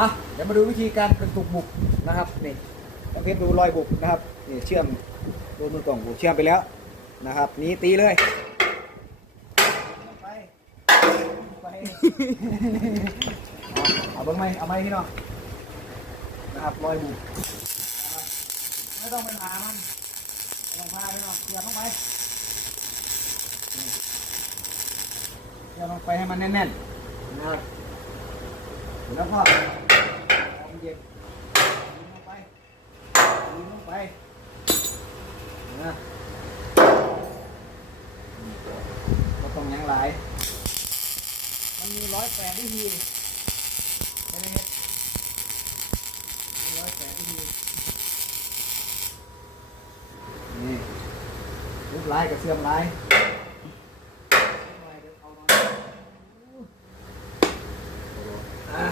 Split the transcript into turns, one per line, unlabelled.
อะเดี๋ยวมาดูวิธีการเป็นตุกบุกนะครับนี่ต้องเพชรดูรอยบุกนะครับนี่เชื่อมดูมือกล่องบุกเชื่อมไปแล้วนะครับ นี้ตีเลยไปไปเอาเอาเบิ้งไหมเอาไหมพี่น้องนะครับรอยบุกไม่ต้องไปหามันไม่ต้องพาพี่น้องเสียบลงไปเสียบลงไปให้มันแน่นๆนะครับแล้วก็ เย็นยิงลงไปยิงลงไปนะก็ต้องยังหลาย มันมีร้อยแปดวิธีใช่ไหมร้อยแปดวิธีนี่รูปลายกับเสื่อมลายอ่า